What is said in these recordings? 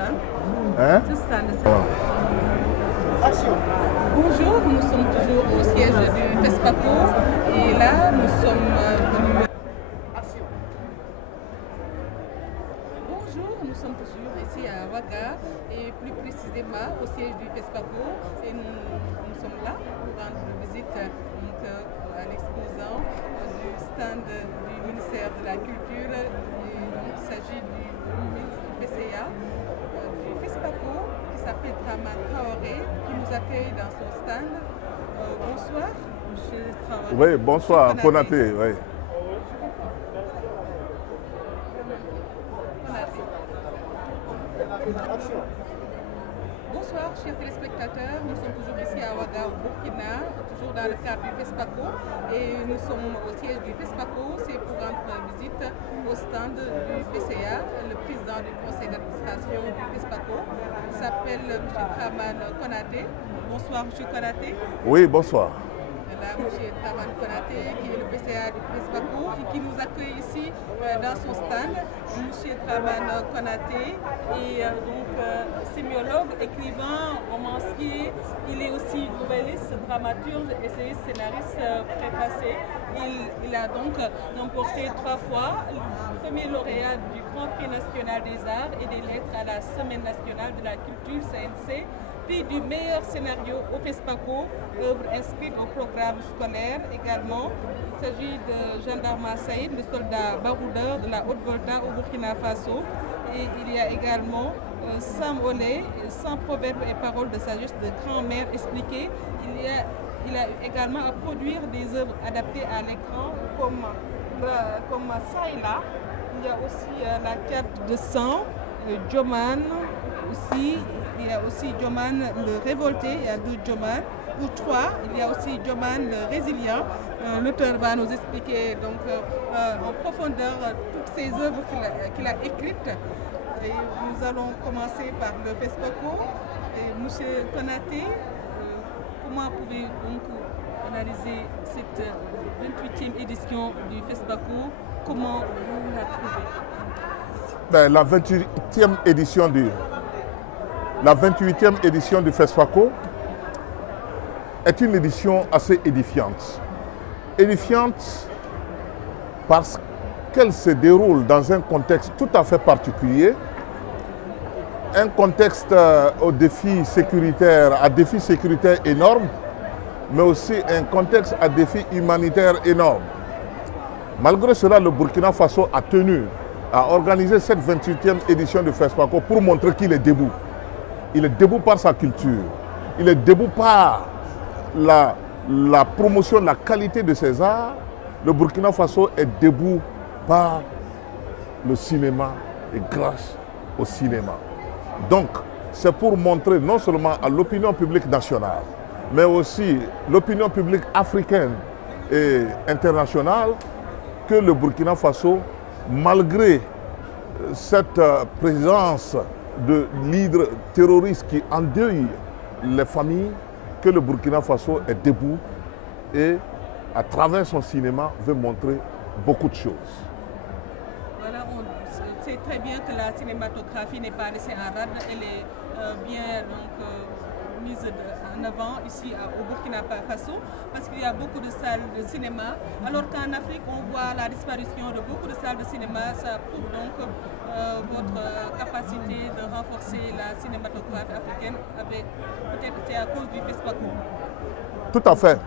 stand. Hein? Ce stand. Action. Bonjour, nous sommes toujours au siège du FESPACO et là nous sommes venus. Action. Bonjour, nous sommes toujours ici à Ouaga et plus précisément au siège du FESPACO et nous sommes là pour rendre visite donc, à l'exposant du stand du ministère de la Culture. Et donc, il s'agit du PCA du FESPACO qui s'appelle Drama Traoré qui nous accueille dans son stand. Bonsoir, monsieur Traoré. Oui, bonsoir, Konaté. Oui. Bonsoir chers téléspectateurs, nous sommes toujours ici à Ouaga au Burkina, toujours dans le cadre du FESPACO et nous sommes au siège du FESPACO, c'est pour rendre visite au stand du PCA, le président du conseil d'administration du FESPACO, il s'appelle M. Traman Konaté. Bonsoir M. Konaté. Oui, bonsoir. Là, M. Traman Konaté, qui est le PCA du FESPACO et qui nous accueille ici dans son stand. M. Traman Konaté est donc sémiologue, écrivain, romancier. Il est aussi nouvelliste, dramaturge, essayiste, scénariste préfacé. Il a donc remporté 3 fois le premier lauréat du Grand Prix national des arts et des lettres à la Semaine nationale de la culture CNC. Prix du meilleur scénario au FESPACO, œuvre inscrite au programme scolaire également. Il s'agit de Gendarme Saïd, le soldat baroudeur de la Haute-Volta au Burkina Faso. Et il y a également Sam Olé, 100 proverbes et paroles de sagesse de grand-mère expliquées. Il a également à produire des œuvres adaptées à l'écran comme ça et là. Il y a aussi la carte de sang, Joman aussi. Il y a aussi Joman le révolté, il y a 2 Joman, ou 3. Il y a aussi Joman le résilient. L'auteur va nous expliquer donc, en profondeur toutes ces œuvres qu'il a écrites. Et nous allons commencer par le FESPACO. Monsieur Konaté, comment pouvez-vous donc analyser cette 28e édition du FESPACO? Comment vous la trouvez? Ben, la 28e édition du FESPACO est une édition assez édifiante. Édifiante parce qu'elle se déroule dans un contexte tout à fait particulier, un contexte à défi sécuritaire énorme, mais aussi un contexte à défi humanitaire énorme. Malgré cela, le Burkina Faso a tenu à organiser cette 28e édition du FESPACO pour montrer qu'il est debout. Il est debout par sa culture, il est debout par la promotion de la qualité de ses arts. Le Burkina Faso est debout par le cinéma et grâce au cinéma. Donc, c'est pour montrer non seulement à l'opinion publique nationale, mais aussi l'opinion publique africaine et internationale que le Burkina Faso, malgré cette présence de leaders terroristes qui endeuillent les familles, que le Burkina Faso est debout et à travers son cinéma veut montrer beaucoup de choses. Voilà, on sait très bien que la cinématographie n'est pas laissée en rade, elle est bien donc, mise en avant ici au Burkina Faso parce qu'il y a beaucoup de salles de cinéma, alors qu'en Afrique on voit la disparition de beaucoup de salles de cinéma. Ça prouve donc votre capacité de renforcer la cinématographie africaine, peut-être c'est à cause du FESPACO. Tout à fait.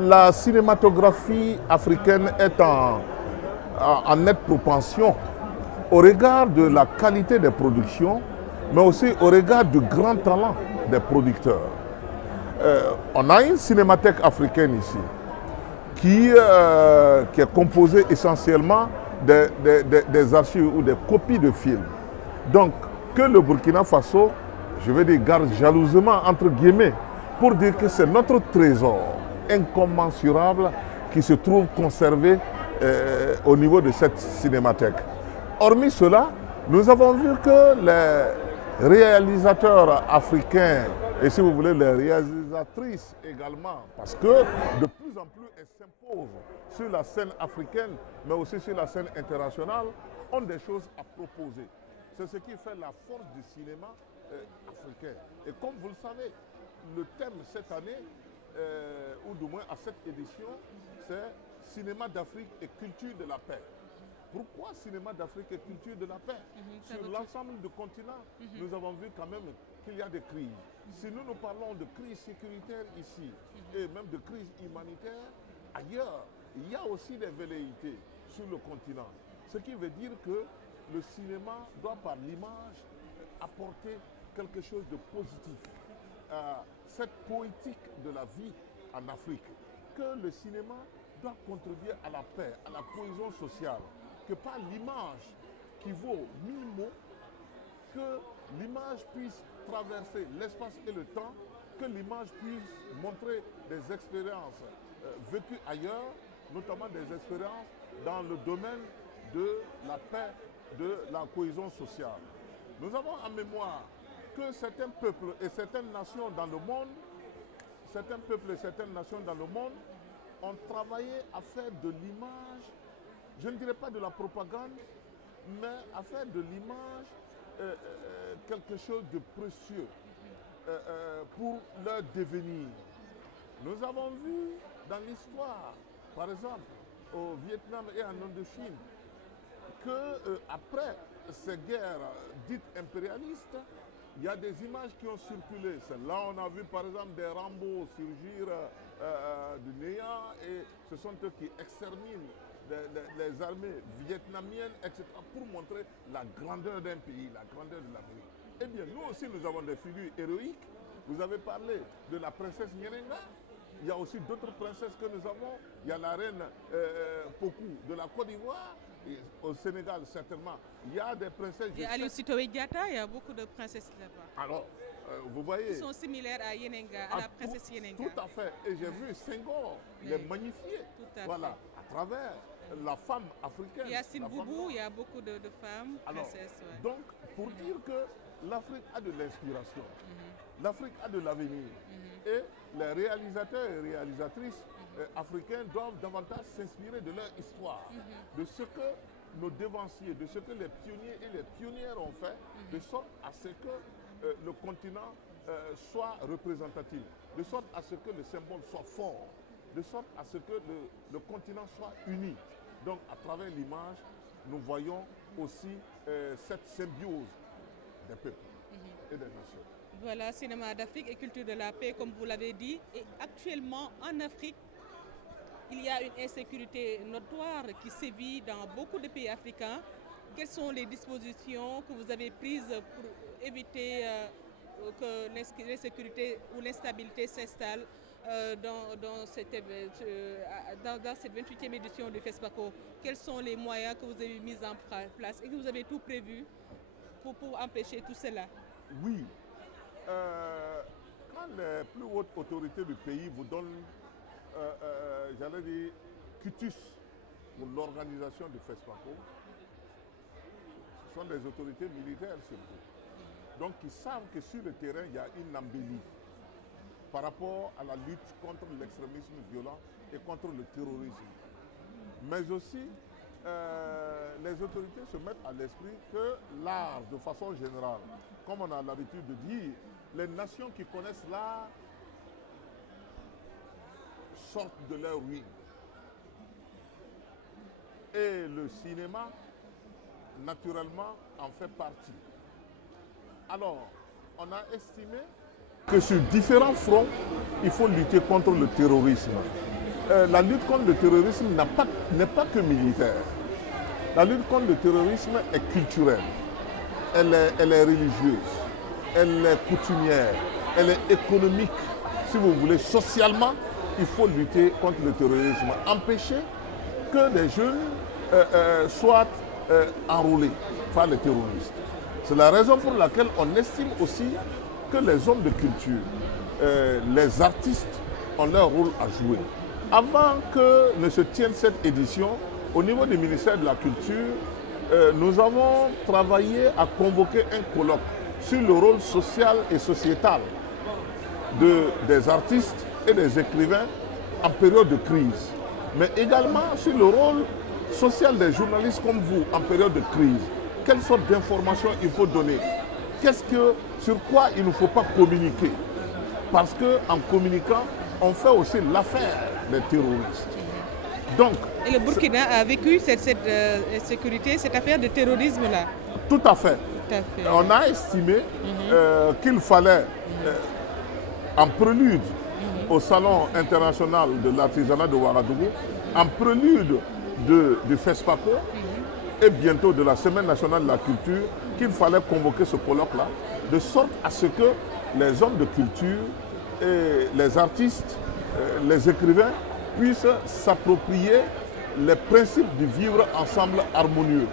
La cinématographie africaine est en nette propension au regard de la qualité des productions, mais aussi au regard du grand talent des producteurs. On a une cinémathèque africaine ici qui est composée essentiellement des archives ou des copies de films. Donc, que le Burkina Faso, je vais dire, garde jalousement, entre guillemets, pour dire que c'est notre trésor incommensurable qui se trouve conservé au niveau de cette cinémathèque. Hormis cela, nous avons vu que les réalisateurs africains, et si vous voulez les réalisatrices également, parce que de plus en plus elles s'imposent sur la scène africaine, mais aussi sur la scène internationale, ont des choses à proposer. C'est ce qui fait la force du cinéma africain. Et comme vous le savez, le thème cette année, ou du moins à cette édition, c'est cinéma d'Afrique et culture de la paix. Pourquoi cinéma d'Afrique et culture de la paix? Sur l'ensemble du continent, nous avons vu quand même qu'il y a des crises. Si nous parlons de crise sécuritaire ici et même de crise humanitaire, ailleurs, il y a aussi des velléités sur le continent. Ce qui veut dire que le cinéma doit par l'image apporter quelque chose de positif. Cette poétique de la vie en Afrique, que le cinéma doit contribuer à la paix, à la cohésion sociale, que par l'image qui vaut 1000 mots, que l'image puisse traverser l'espace et le temps, que l'image puisse montrer des expériences vécues ailleurs, notamment des expériences dans le domaine de la paix, de la cohésion sociale. Nous avons en mémoire que certains peuples et certaines nations dans le monde, ont travaillé à faire de l'image, je ne dirais pas de la propagande, mais à faire de l'image quelque chose de précieux pour leur devenir. Nous avons vu dans l'histoire, par exemple, au Vietnam et en Indochine, que après ces guerres dites impérialistes, il y a des images qui ont circulé. Là, on a vu par exemple des Rambo surgir du néant et ce sont eux qui exterminent les armées vietnamiennes, etc., pour montrer la grandeur d'un pays, la grandeur de l'Amérique. Eh bien, nous aussi, nous avons des figures héroïques. Vous avez parlé de la princesse Nyerenga. Il y a aussi d'autres princesses que nous avons. Il y a la reine Pokou de la Côte d'Ivoire. Au Sénégal, certainement, il y a des princesses... Et à Lucie-Toé Diatta, il y a beaucoup de princesses là-bas. Alors, vous voyez... Ils sont similaires à Yenenga, à la princesse Yenenga. Tout à fait. Et j'ai vu Senghor les magnifier. Voilà, à travers la femme africaine. Il y a Sinboubou, il y a beaucoup de femmes princesses. Alors, donc, pour dire que l'Afrique a de l'inspiration, l'Afrique a de l'avenir. Et les réalisateurs et réalisatrices africains doivent davantage s'inspirer de leur histoire, de ce que nos devanciers, de ce que les pionniers et les pionnières ont fait, de sorte à ce que le continent soit représentatif, de sorte à ce que le symbole soit fort, de sorte à ce que le continent soit uni. Donc à travers l'image, nous voyons aussi cette symbiose des peuples et des nations. Voilà, cinéma d'Afrique et culture de la paix, comme vous l'avez dit. Et actuellement, en Afrique, il y a une insécurité notoire qui sévit dans beaucoup de pays africains. Quelles sont les dispositions que vous avez prises pour éviter que l'insécurité ou l'instabilité s'installe dans cette 28e édition du FESPACO? Quels sont les moyens que vous avez mis en place et que vous avez tout prévu pour empêcher tout cela? Oui. Quand les plus hautes autorités du pays vous donnent, j'allais dire, quitus pour l'organisation du FESPACO, ce sont des autorités militaires surtout. Donc ils savent que sur le terrain, il y a une embellie par rapport à la lutte contre l'extrémisme violent et contre le terrorisme. Mais aussi, les autorités se mettent à l'esprit que l'art, de façon générale, comme on a l'habitude de dire, les nations qui connaissent l'art sortent de leur ruine. Et le cinéma, naturellement, en fait partie. Alors, on a estimé que sur différents fronts, il faut lutter contre le terrorisme. La lutte contre le terrorisme n'est pas que militaire. La lutte contre le terrorisme est culturelle, elle est religieuse, elle est coutumière, elle est économique. Si vous voulez, socialement, il faut lutter contre le terrorisme. Empêcher que des jeunes soient enrôlés par les terroristes. C'est la raison pour laquelle on estime aussi que les hommes de culture, les artistes ont leur rôle à jouer. Avant que ne se tienne cette édition, au niveau du ministère de la Culture, nous avons travaillé à convoquer un colloque sur le rôle social et sociétal des artistes et des écrivains en période de crise, mais également sur le rôle social des journalistes comme vous en période de crise. quelle sorte d'informations il faut donner, sur quoi il ne faut pas communiquer. Parce qu'en communiquant, on fait aussi l'affaire des terroristes. Donc, et le Burkina a vécu cette sécurité, cette affaire de terrorisme-là? Tout à fait. Tout à fait. On a estimé qu'il fallait, en prélude au Salon international de l'artisanat de Ouagadougou, en prélude du FESPACO et bientôt de la Semaine nationale de la culture, qu'il fallait convoquer ce colloque-là, de sorte à ce que les hommes de culture, et les artistes, les écrivains puissent s'approprier les principes du vivre ensemble harmonieux.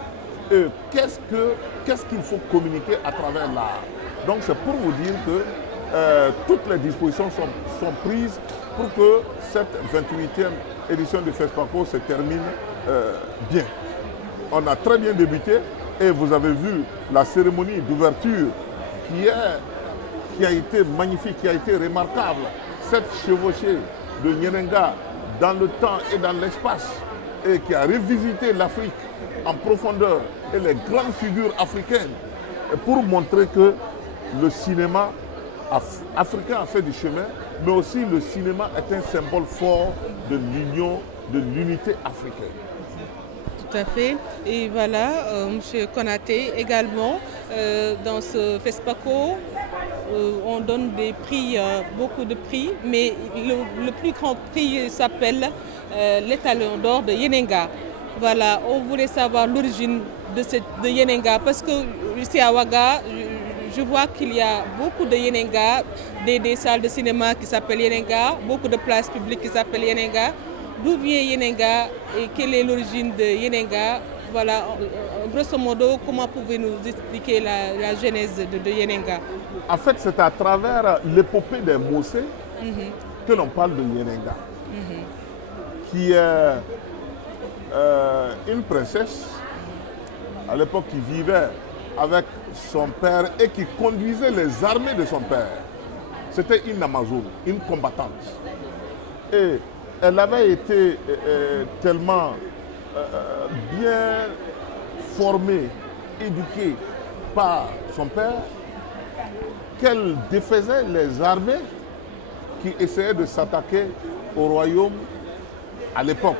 Et qu'est-ce qu'il faut communiquer à travers l'art? Donc c'est pour vous dire que toutes les dispositions sont prises pour que cette 28e édition du FESPACO se termine bien. On a très bien débuté et vous avez vu la cérémonie d'ouverture qui a été magnifique, qui a été remarquable. Cette chevauchée de Nyenenga dans le temps et dans l'espace et qui a revisité l'Afrique en profondeur et les grandes figures africaines pour montrer que le cinéma africain a fait du chemin, mais aussi le cinéma est un symbole fort de l'union, de l'unité africaine. Tout à fait. Et voilà, M. Konaté, également, dans ce FESPACO, on donne des prix, beaucoup de prix, mais le plus grand prix s'appelle l'étalon d'or de Yenenga. Voilà, on voulait savoir l'origine de Yenenga, parce que ici à Ouaga, je vois qu'il y a beaucoup de Yenenga, des salles de cinéma qui s'appellent Yenenga, beaucoup de places publiques qui s'appellent Yenenga. D'où vient Yenenga et quelle est l'origine de Yenenga? Voilà, grosso modo, comment pouvez-vous nous expliquer la genèse de Yenenga? En fait, c'est à travers l'épopée des Mossé que l'on parle de Yenenga, qui est une princesse, à l'époque, qui vivait avec son père et qui conduisait les armées de son père. C'était une Amazone, une combattante. Et elle avait été tellement bien formée, éduquée par son père, qu'elle défaisait les armées qui essayaient de s'attaquer au royaume à l'époque.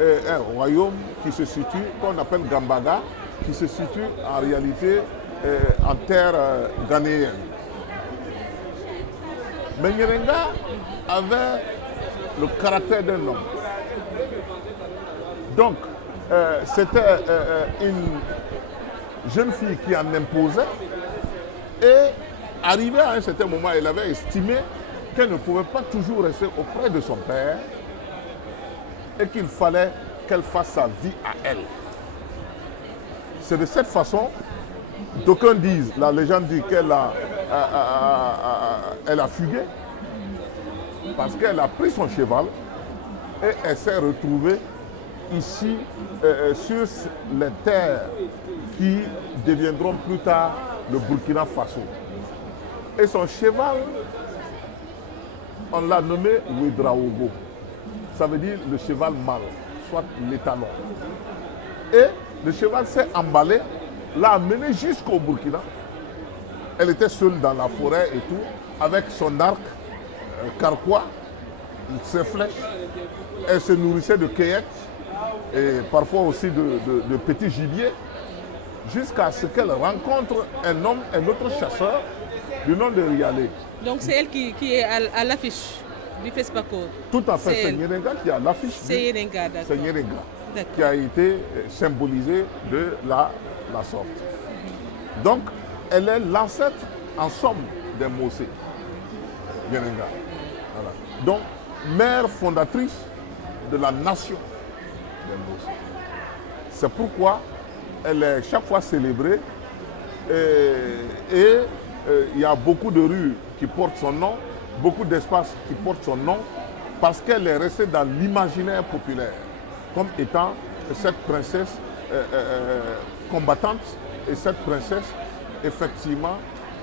Un royaume qui se situe, qu'on appelle Gambaga, qui se situe en réalité en terre ghanéenne. Mais Nyenenga avait le caractère d'un homme. Donc, c'était une jeune fille qui en imposait et arrivée à un certain moment, elle avait estimé qu'elle ne pouvait pas toujours rester auprès de son père et qu'il fallait qu'elle fasse sa vie à elle. C'est de cette façon, d'aucuns disent, la légende dit qu'elle elle a fugué parce qu'elle a pris son cheval et elle s'est retrouvée ici sur les terres qui deviendront plus tard le Burkina Faso. Et son cheval, on l'a nommé Ouedraogo. Ça veut dire le cheval mâle, soit l'étalon. Et le cheval s'est emballé, l'a amené jusqu'au Burkina. Elle était seule dans la forêt et tout, avec son arc, carquois, ses flèches. Elle se nourrissait de cueillettes et parfois aussi de petits gibiers, jusqu'à ce qu'elle rencontre un homme, un autre chasseur, du nom de Rialé. Donc c'est elle qui est à l'affiche du FESPACO? Tout à fait, c'est Nyenenga qui est à l'affiche. C'est Yenenga, d'accord. C'est Nyenenga qui a été symbolisé de la sorte. Donc, elle est l'ancêtre en somme des Mossé, Yenenga. Voilà. Donc, mère fondatrice de la nation des Mossé. C'est pourquoi elle est chaque fois célébrée et il y a beaucoup de rues qui portent son nom, beaucoup d'espaces qui portent son nom, parce qu'elle est restée dans l'imaginaire populaire comme étant cette princesse combattante et cette princesse effectivement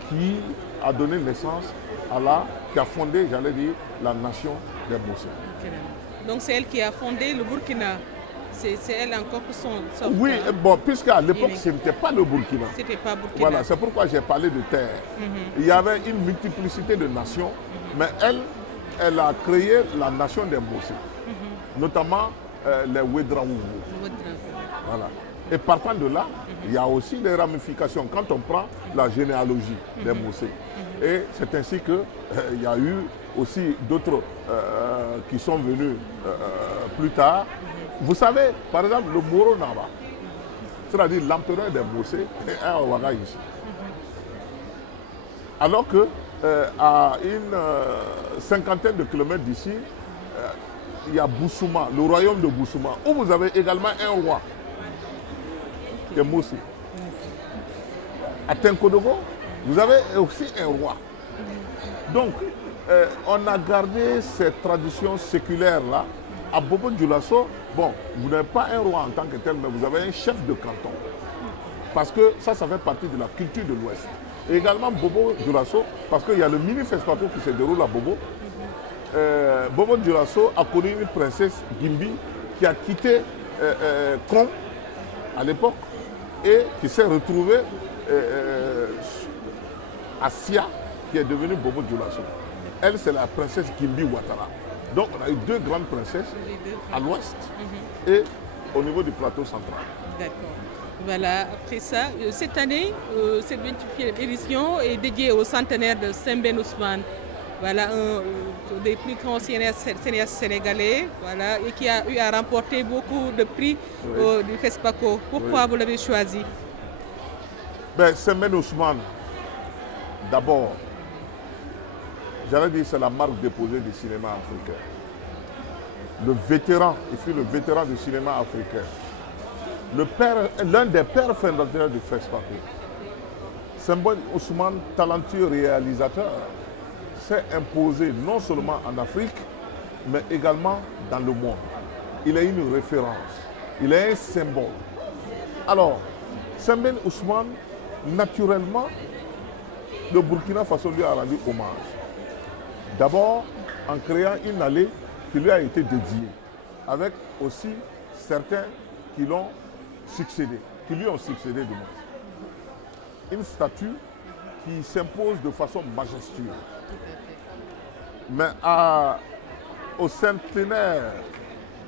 qui a donné naissance qui a fondé, j'allais dire, la nation des Mossé. Donc c'est elle qui a fondé le Burkina C'est elle encore pour son Oui, temps. bon, puisqu'à l'époque, ce n'était pas le Burkina. C'était pas Burkina. Voilà, c'est pourquoi j'ai parlé de terre. Il y avait une multiplicité de nations, mais elle a créé la nation des Mossé, notamment les Ouédraougou. Voilà. Et partant de là, il y a aussi des ramifications quand on prend la généalogie des Mossé. Et c'est ainsi qu'il y a eu aussi d'autres qui sont venus plus tard. Vous savez, par exemple, le Moro Naba, c'est-à-dire l'empereur des Mossé, est à Ouaga ici. Alors que à une cinquantaine de kilomètres d'ici, il y a Boussouma, le royaume de Boussouma, où vous avez également un roi, qui est Mossé. À Tenkodogo, vous avez aussi un roi. Donc, on a gardé ces traditions séculaires-là. À Bobo Dioulasso, bon, vous n'avez pas un roi en tant que tel, mais vous avez un chef de canton. Parce que ça fait partie de la culture de l'Ouest. Et également Bobo Dioulasso, parce qu'il y a le mini-FESPACO qui se déroule à Bobo. Bobo Dioulasso a connu une princesse Gimbi qui a quitté Kron à l'époque et qui s'est retrouvée à Sia, qui est devenue Bobo Dioulasso. Elle, c'est la princesse Gimbi Ouattara. Donc, on a eu deux grandes princesses à l'ouest et au niveau du plateau central. D'accord. Voilà, après ça, cette année, cette 28e édition est dédiée au centenaire de Sembène Ousmane. Voilà, un des plus grands cinéastes sénégalais, voilà, et qui a eu à remporter beaucoup de prix du FESPACO. Pourquoi vous l'avez choisi? Sembène Ousmane, d'abord, j'allais dire c'est la marque déposée du cinéma africain. Le vétéran, il fut le vétéran du cinéma africain. L'un des pères fondateurs du FESPACO. Sembène Ousmane, talentueux réalisateur, s'est imposé non seulement en Afrique, mais également dans le monde. Il est une référence, il est un symbole. Alors, Sembène Ousmane, naturellement, le Burkina Faso lui a rendu hommage. D'abord, en créant une allée qui lui a été dédiée, avec aussi certains qui l'ont succédé, qui lui ont succédé du moins. Une statue qui s'impose de façon majestueuse. Mais au centenaire,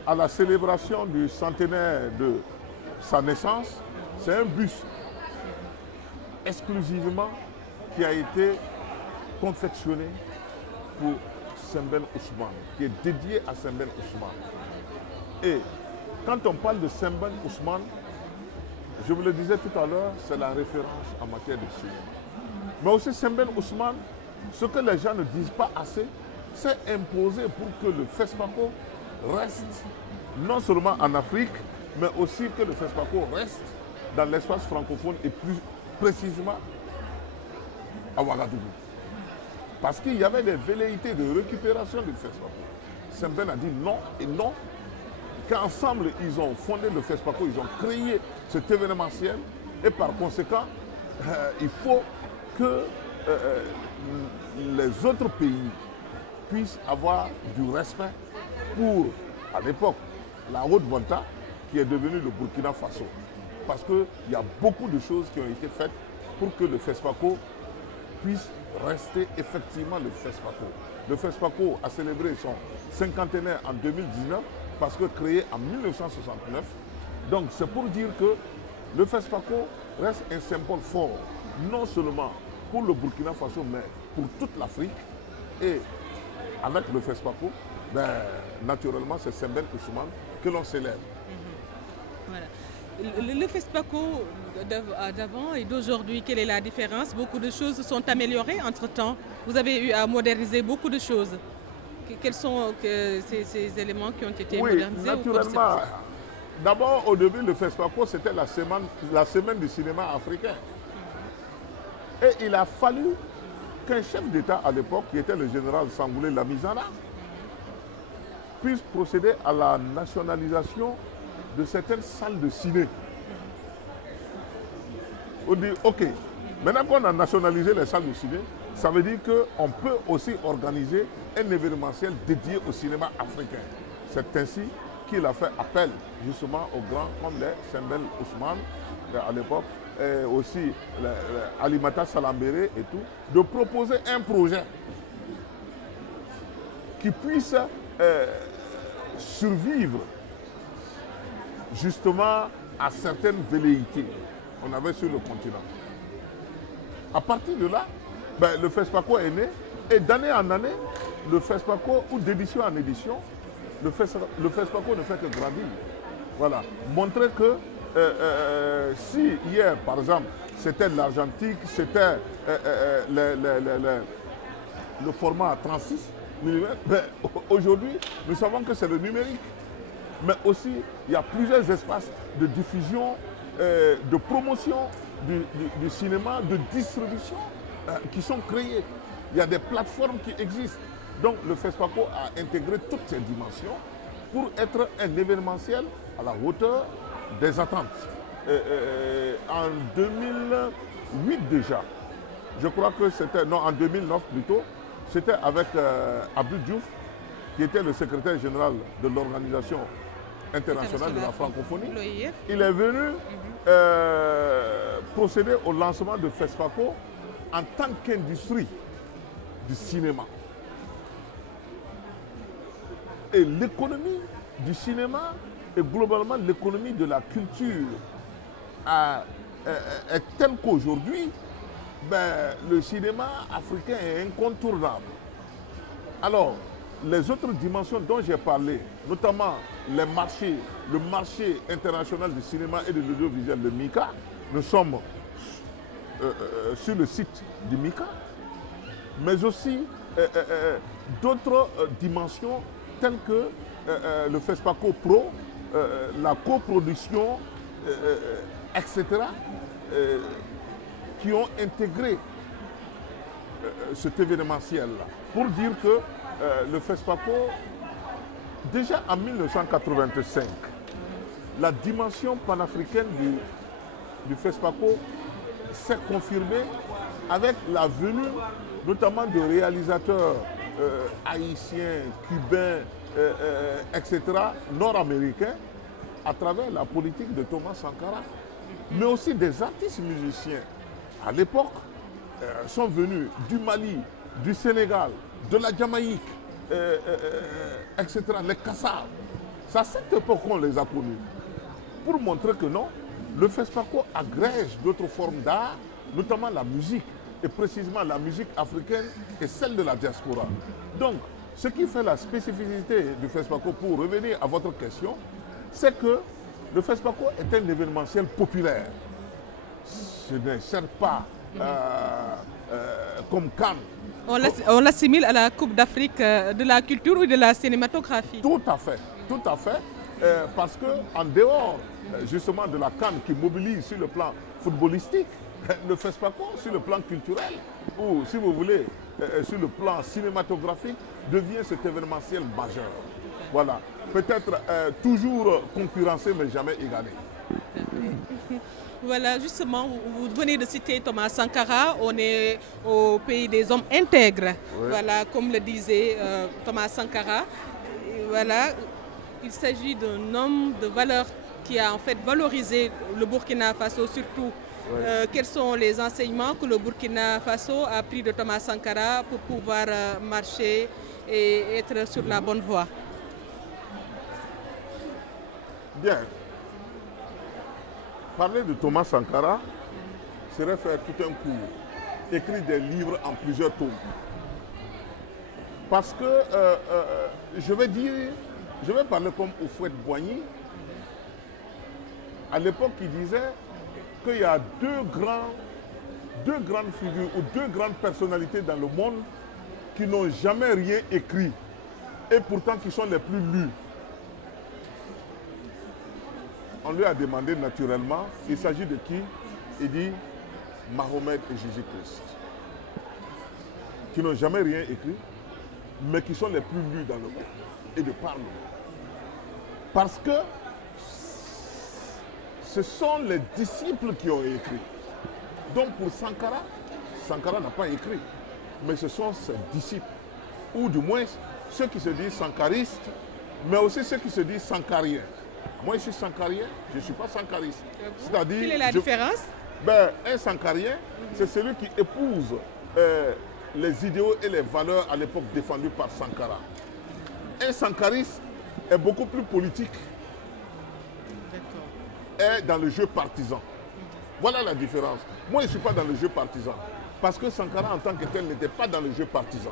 à la célébration du centenaire de sa naissance, c'est un buste exclusivement qui a été confectionné pour Sembène Ousmane, qui est dédié à Sembène Ousmane. Et quand on parle de Sembène Ousmane, je vous le disais tout à l'heure, c'est la référence en matière de cinéma. Mais aussi Sembène Ousmane, ce que les gens ne disent pas assez, c'est imposé pour que le FESPACO reste non seulement en Afrique, mais aussi que le FESPACO reste dans l'espace francophone et plus précisément à Ouagadougou. Parce qu'il y avait des velléités de récupération du FESPACO. Sembène a dit non et non, qu'ensemble ils ont fondé le FESPACO, ils ont créé cet événementiel et par conséquent, il faut que les autres pays puissent avoir du respect pour, à l'époque, la Haute-Volta qui est devenue le Burkina Faso. Parce qu'il y a beaucoup de choses qui ont été faites pour que le FESPACO puisse rester effectivement le FESPACO. Le FESPACO a célébré son cinquantenaire en 2019 parce que créé en 1969. Donc c'est pour dire que le FESPACO reste un symbole fort, non seulement pour le Burkina Faso, mais pour toute l'Afrique. Et avec le FESPACO, naturellement, c'est Sembène Ousmane que l'on célèbre. Voilà. Le FESPACO d'avant et d'aujourd'hui, quelle est la différence? Beaucoup de choses se sont améliorées entre-temps. Vous avez eu à moderniser beaucoup de choses. Quels sont ces éléments qui ont été modernisés? Naturellement. D'abord, au début, le FESPACO, c'était la semaine du cinéma africain. Et il a fallu qu'un chef d'État à l'époque, qui était le général Sangoulé Lamizana, puisse procéder à la nationalisation de certaines salles de ciné. On dit, ok, maintenant qu'on a nationalisé les salles de ciné, ça veut dire qu'on peut aussi organiser un événementiel dédié au cinéma africain. C'est ainsi qu'il a fait appel justement aux grands comme les Sembène Ousmane à l'époque, et aussi Alimata Salambéré et tout, de proposer un projet qui puisse survivre justement à certaines velléités qu'on avait sur le continent. À partir de là, ben, le FESPACO est né et d'année en année, le FESPACO, ou d'édition en édition, le FESPACO ne fait que grandir. Voilà. Montrer que si hier, par exemple, c'était l'argentique, c'était le format 36 mm, ben, aujourd'hui, nous savons que c'est le numérique. Mais aussi, il y a plusieurs espaces de diffusion, de promotion du cinéma, de distribution qui sont créés. Il y a des plateformes qui existent. Donc le FESPACO a intégré toutes ces dimensions pour être un événementiel à la hauteur des attentes. En 2008 déjà, je crois que c'était, non en 2009 plutôt, c'était avec Abdou Diouf, qui était le secrétaire général de l'Organisation internationale de la francophonie. Il est venu procéder au lancement de FESPACO en tant qu'industrie du cinéma. Et l'économie du cinéma et globalement l'économie de la culture est telle qu'aujourd'hui, ben, le cinéma africain est incontournable. Alors, les autres dimensions dont j'ai parlé, notamment les marchés, le marché international du cinéma et de l'audiovisuel, le MICA, nous sommes sur le site du MICA, mais aussi d'autres dimensions telles que le FESPACO Pro, la coproduction, etc., qui ont intégré cet événementiel-là. Pour dire que le FESPACO, déjà en 1985, la dimension panafricaine du FESPACO s'est confirmée avec la venue notamment de réalisateurs haïtiens, cubains, etc., nord-américains, à travers la politique de Thomas Sankara. Mais aussi des artistes musiciens, à l'époque, sont venus du Mali, du Sénégal, de la Jamaïque, etc., les Kassab. C'est à cette époque qu'on les a connus. Pour montrer que non, le FESPACO agrège d'autres formes d'art, notamment la musique, et précisément la musique africaine et celle de la diaspora. Donc, ce qui fait la spécificité du FESPACO, pour revenir à votre question, c'est que le FESPACO est un événementiel populaire. Ce n'est certes pas comme Cannes. On l'assimile à la Coupe d'Afrique de la culture ou de la cinématographie. Tout à fait, tout à fait. Parce qu'en dehors justement de la Cannes qui mobilise sur le plan footballistique, le FESPACO sur le plan culturel, ou si vous voulez, sur le plan cinématographique, devient cet événementiel majeur. Voilà. Peut-être toujours concurrencé mais jamais égalé. Voilà, justement, vous venez de citer Thomas Sankara, on est au pays des hommes intègres. Oui. Voilà, comme le disait Thomas Sankara. Voilà, il s'agit d'un homme de valeur qui a en fait valorisé le Burkina Faso surtout. Oui. Quels sont les enseignements que le Burkina Faso a pris de Thomas Sankara pour pouvoir marcher et être sur la bonne voie? Bien. Parler de Thomas Sankara serait faire tout un cours, écrire des livres en plusieurs tomes. Parce que je vais parler comme Houphouët-Boigny. À l'époque, il disait qu'il y a deux grandes figures ou deux grandes personnalités dans le monde qui n'ont jamais rien écrit et pourtant qui sont les plus lus. On lui a demandé naturellement, il s'agit de qui? Il dit Mahomet et Jésus-Christ. Qui n'ont jamais rien écrit, mais qui sont les plus lus dans le monde et de par le monde. Parce que ce sont les disciples qui ont écrit. Donc pour Sankara, Sankara n'a pas écrit, mais ce sont ses disciples, ou du moins ceux qui se disent sankaristes, mais aussi ceux qui se disent sankariens. Moi, je suis sankarien, je ne suis pas sankariste. C'est-à-dire, quelle est la différence? Ben, un sankarien, c'est celui qui épouse les idéaux et les valeurs à l'époque défendues par Sankara. Un sankariste est beaucoup plus politique, est dans le jeu partisan. Voilà la différence. Moi, je ne suis pas dans le jeu partisan. Parce que Sankara, en tant que tel, n'était pas dans le jeu partisan.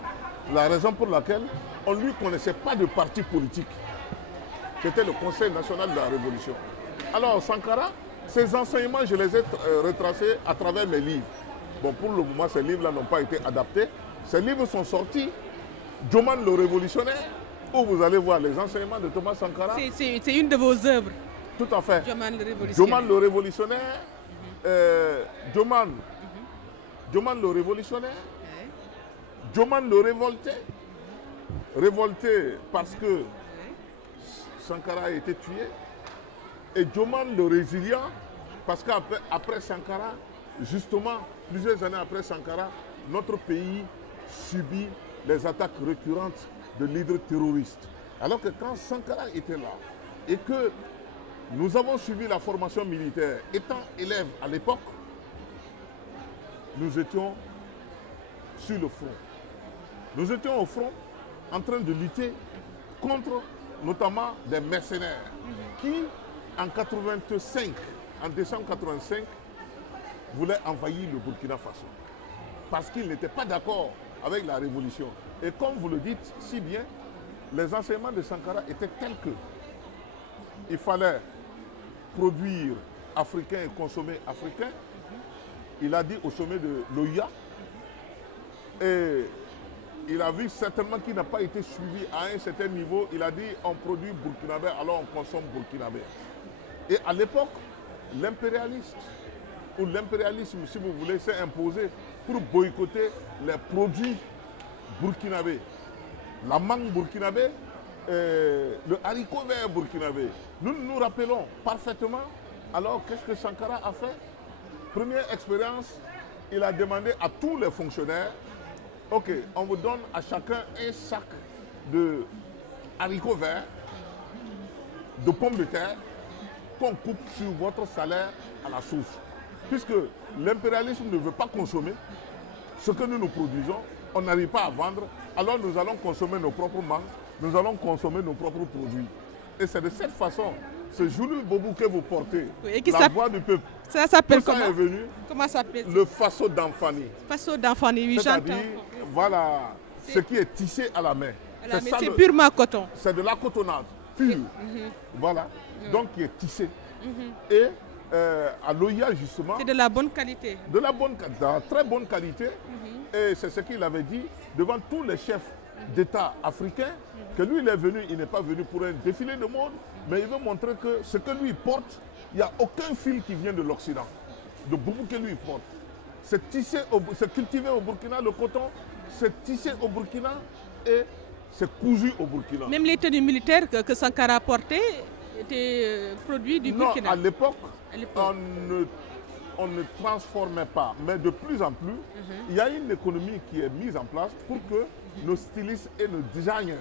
La raison pour laquelle on ne lui connaissait pas de parti politique. C'était le Conseil national de la Révolution. Alors, Sankara, ses enseignements, je les ai retracés à travers mes livres. Bon, pour le moment, ces livres-là n'ont pas été adaptés. Ces livres sont sortis. Djoman le révolutionnaire, où vous allez voir les enseignements de Thomas Sankara. C'est une de vos œuvres. Tout à fait. Djoman le révolutionnaire. Djoman le révolutionnaire. Djoman le révolutionnaire. Djoman le révolté. Révolté parce que Sankara a été tué. Et Djoman le résilient parce qu'après Sankara, justement, plusieurs années après Sankara, notre pays subit les attaques récurrentes de leaders terroristes. Alors que quand Sankara était là et que nous avons suivi la formation militaire, étant élèves à l'époque, nous étions sur le front. Nous étions au front en train de lutter contre notamment des mercenaires qui, en 85, en décembre 85, voulaient envahir le Burkina Faso. Parce qu'ils n'étaient pas d'accord avec la révolution. Et comme vous le dites si bien, les enseignements de Sankara étaient tels que il fallait produire africain et consommer africain. Il a dit au sommet de l'OIA. Et il a vu certainement qu'il n'a pas été suivi à un certain niveau. Il a dit on produit burkinabé, alors on consomme burkinabé. Et à l'époque, l'impérialiste, ou l'impérialisme, si vous voulez, s'est imposé pour boycotter les produits burkinabés. La mangue burkinabé, le haricot vert burkinabé. Nous nous rappelons parfaitement. Alors, qu'est-ce que Sankara a fait? Première expérience, il a demandé à tous les fonctionnaires, ok, on vous donne à chacun un sac de haricots verts, de pommes de terre, qu'on coupe sur votre salaire à la source. Puisque l'impérialisme ne veut pas consommer ce que nous produisons, on n'arrive pas à vendre, alors nous allons consommer nos propres mangues, nous allons consommer nos propres produits. Et c'est de cette façon, ce joulu boubou que vous portez, oui, la voix du peuple, ça s'appelle comment? Ça est venu, comment ça s'appelle? Le faso d'Anfani. Faso d'Anfani, oui, j'entends. C'est-à-dire, voilà, ce qui est tissé à la main. C'est purement coton. C'est de la cotonnade pure, voilà, donc qui est tissé. Et à l'OIA, justement... C'est de la bonne qualité. De la très bonne qualité. Et c'est ce qu'il avait dit devant tous les chefs d'État africains, que lui, il est venu, il n'est pas venu pour un défilé de mode, mais il veut montrer que ce que lui porte, il n'y a aucun fil qui vient de l'Occident, de boubou que lui porte. C'est tissé, c'est cultivé au Burkina, le coton, c'est tissé au Burkina et c'est cousu au Burkina. Même les tenues militaires que Sankara portait étaient produits du Burkina. Non, à l'époque, on ne transformait pas, mais de plus en plus, il y a une économie qui est mise en place pour que nos stylistes et nos designers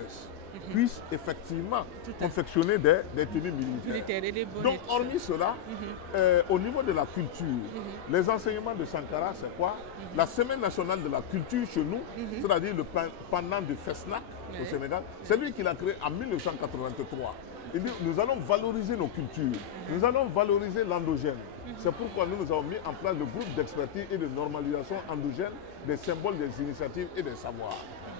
puissent effectivement confectionner des tenues militaires. Donc, hormis cela, au niveau de la culture, les enseignements de Sankara, c'est quoi? La semaine nationale de la culture chez nous, c'est-à-dire le pendant du FESNAC au Sénégal, c'est lui qui l'a créé en 1983. Il dit, nous allons valoriser nos cultures, nous allons valoriser l'endogène. C'est pourquoi nous avons mis en place le groupe d'expertise et de normalisation endogène des symboles, des initiatives et des savoirs.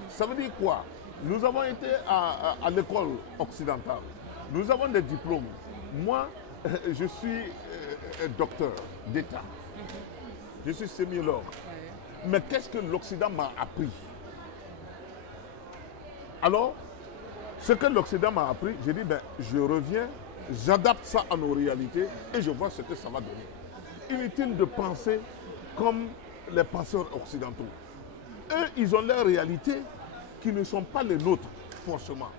Ça veut dire quoi? Nous avons été à l'école occidentale. Nous avons des diplômes. Moi, je suis docteur d'État. Je suis sémiologue. Mais qu'est-ce que l'Occident m'a appris? Alors, ce que l'Occident m'a appris, j'ai dit, ben, je reviens, j'adapte ça à nos réalités et je vois ce que ça va donner. Inutile de penser comme les penseurs occidentaux. Eux, ils ont leurs réalités qui ne sont pas les nôtres, forcément.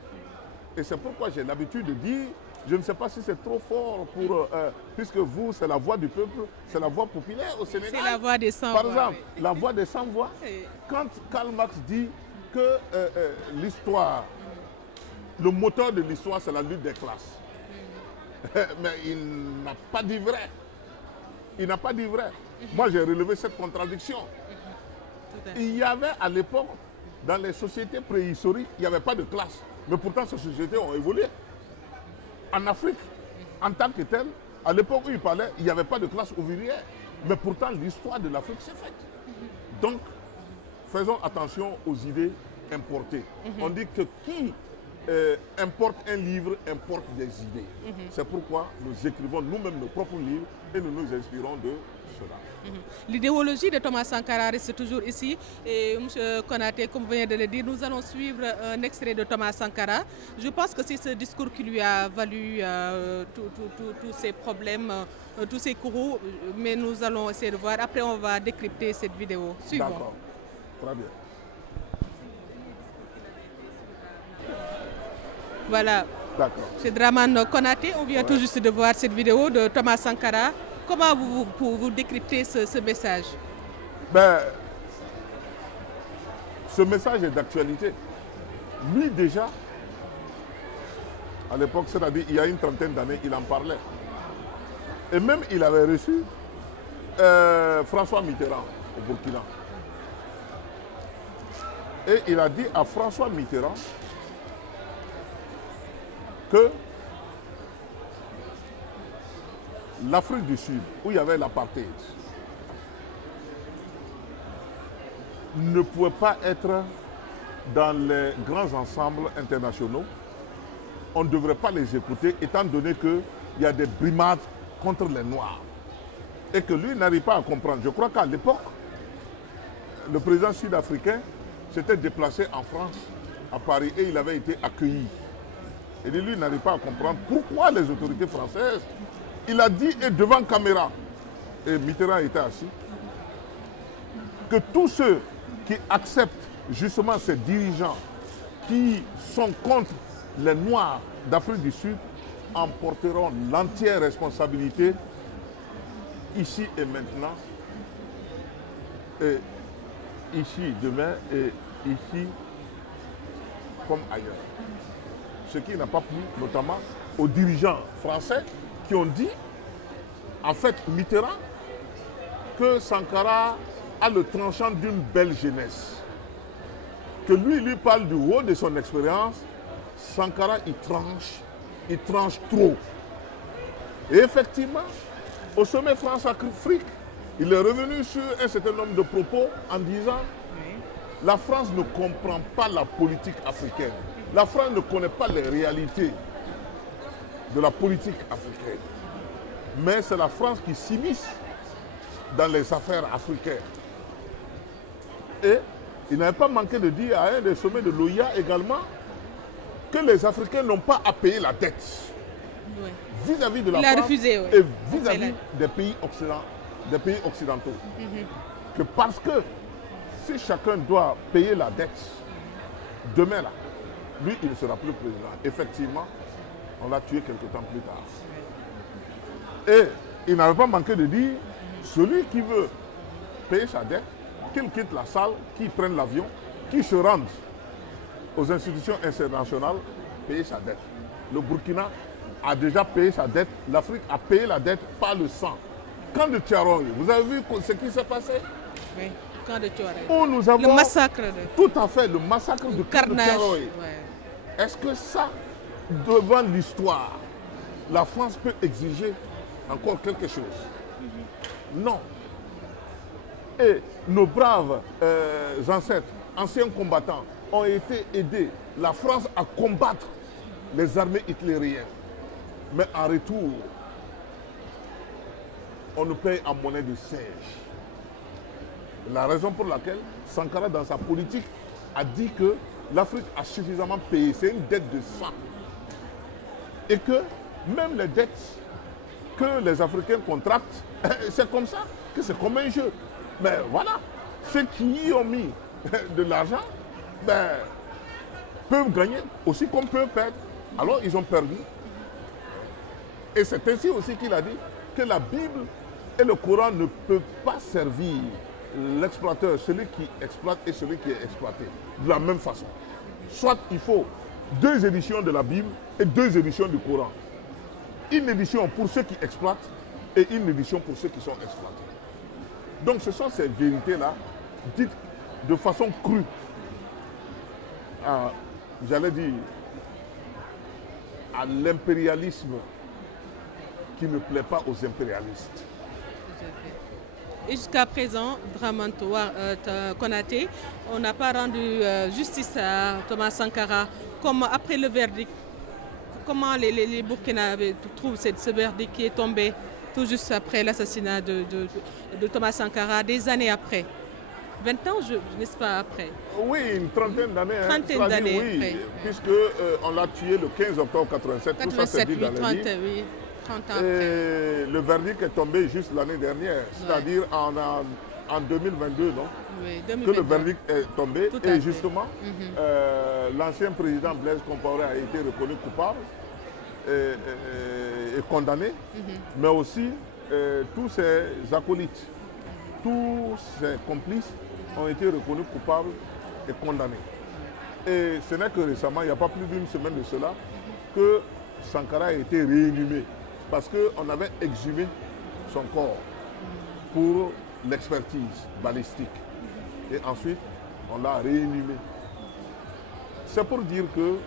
Et c'est pourquoi j'ai l'habitude de dire, je ne sais pas si c'est trop fort pour... puisque vous, c'est la voix du peuple, c'est la voix populaire au Sénégal. C'est la voix des sans-voix. Par exemple, la voix des sans-voix. Quand Karl Marx dit que l'histoire le moteur de l'histoire, c'est la lutte des classes. Mais il n'a pas dit vrai. Il n'a pas dit vrai. Moi, j'ai relevé cette contradiction. Il y avait à l'époque, dans les sociétés préhistoriques, il n'y avait pas de classe. Mais pourtant, ces sociétés ont évolué. En Afrique, en tant que telle, à l'époque où il parlait, il n'y avait pas de classe ouvrière. Mais pourtant, l'histoire de l'Afrique s'est faite. Donc, faisons attention aux idées importées. On dit que qui importe un livre, importe des idées. C'est pourquoi nous écrivons nous-mêmes nos propres livres et nous nous inspirons de cela. L'idéologie de Thomas Sankara reste toujours ici. Et M. Konaté, comme vous venez de le dire, nous allons suivre un extrait de Thomas Sankara. Je pense que c'est ce discours qui lui a valu tous ces problèmes, tous ces courroux. Mais nous allons essayer de voir. Après, on va décrypter cette vidéo. Suivons. D'accord. Très bien. Voilà. D'accord. C'est Dramane Konaté. On vient tout juste de voir cette vidéo de Thomas Sankara. Comment vous décryptez ce message? Ben, ce message est d'actualité. Lui déjà, à l'époque, c'est-à-dire il y a une trentaine d'années, il en parlait. Et même il avait reçu François Mitterrand au Burkina. Et il a dit à François Mitterrand que l'Afrique du Sud, où il y avait l'apartheid, ne pouvait pas être dans les grands ensembles internationaux. On ne devrait pas les écouter, étant donné qu'il y a des brimades contre les Noirs. Et que lui n'arrive pas à comprendre. Je crois qu'à l'époque, le président sud-africain s'était déplacé en France, à Paris, et il avait été accueilli. Et lui n'arrive pas à comprendre pourquoi les autorités françaises. Il a dit, et devant caméra, et Mitterrand était assis, que tous ceux qui acceptent justement ces dirigeants qui sont contre les Noirs d'Afrique du Sud en porteront l'entière responsabilité ici et maintenant, et ici demain, et ici comme ailleurs. Ce qui n'a pas plu notamment aux dirigeants français qui ont dit, en fait, Mitterrand, que Sankara a le tranchant d'une belle jeunesse. Que lui parle du haut de son expérience. Sankara, il tranche trop. Et effectivement, au sommet France-Afrique, il est revenu sur un certain nombre de propos en disant la France ne comprend pas la politique africaine. La France ne connaît pas les réalités de la politique africaine. Mais c'est la France qui s'immisce dans les affaires africaines. Et il n'avait pas manqué de dire à un des sommets de l'OIA également que les Africains n'ont pas à payer la dette vis-à-vis de la France refusé, et vis-à-vis des pays occidentaux. Que parce que si chacun doit payer la dette, demain là, lui il ne sera plus président. Effectivement, on l'a tué quelque temps plus tard. Et il n'avait pas manqué de dire, celui qui veut payer sa dette, qu'il quitte la salle, qu'il prenne l'avion, qu'il se rende aux institutions internationales, payer sa dette. Le Burkina a déjà payé sa dette, l'Afrique a payé la dette par le sang. Camp de Tiaroy, vous avez vu ce qui s'est passé? Oui, camp de Tiaroy. Où nous avons le massacre. Tout à fait, le massacre du camp de Tiaroy. Ouais. Est-ce que ça, devant l'histoire, la France peut exiger encore quelque chose? Non. Et nos braves ancêtres, anciens combattants, ont été aidés, la France, à combattre les armées hitlériennes. Mais en retour, on nous paye en monnaie de singe. La raison pour laquelle Sankara, dans sa politique, a dit que l'Afrique a suffisamment payé. C'est une dette de sang. Et que même les dettes que les Africains contractent, c'est comme ça, que c'est comme un jeu. Mais voilà, ceux qui y ont mis de l'argent, peuvent gagner aussi comme peuvent perdre. Alors ils ont perdu. Et c'est ainsi aussi qu'il a dit que la Bible et le Coran ne peuvent pas servir l'exploiteur, celui qui exploite et celui qui est exploité, de la même façon. Soit il faut 2 éditions de la Bible et 2 éditions du Coran. Une édition pour ceux qui exploitent et une édition pour ceux qui sont exploités. Donc ce sont ces vérités-là, dites de façon crue, j'allais dire, à l'impérialisme qui ne plaît pas aux impérialistes. Et jusqu'à présent, Dramane Konaté, on n'a pas rendu justice à Thomas Sankara. Comme après le verdict, comment les Burkinabés trouvent ce verdict qui est tombé tout juste après l'assassinat de Thomas Sankara, des années après? 20 ans, n'est-ce pas, après? Oui, une trentaine d'années. Trentaine d'années, oui, après. Puisqu'on l'a tué le 15 octobre 87. 87, tout ça c'est dit dans oui, les livres. oui, 30 ans après. Et le verdict est tombé juste l'année dernière, c'est-à-dire en 2022, non? Oui, 2022. Que le verdict est tombé. Tout à Et fait. justement, l'ancien président Blaise Compaoré a été reconnu coupable et condamné, mais aussi tous ses acolytes, tous ses complices ont été reconnus coupables et condamnés. Et ce n'est que récemment, il n'y a pas plus d'une semaine de cela, que Sankara a été réinhumé parce qu'on avait exhumé son corps pour l'expertise balistique. Et ensuite, on l'a réinhumé. C'est pour dire que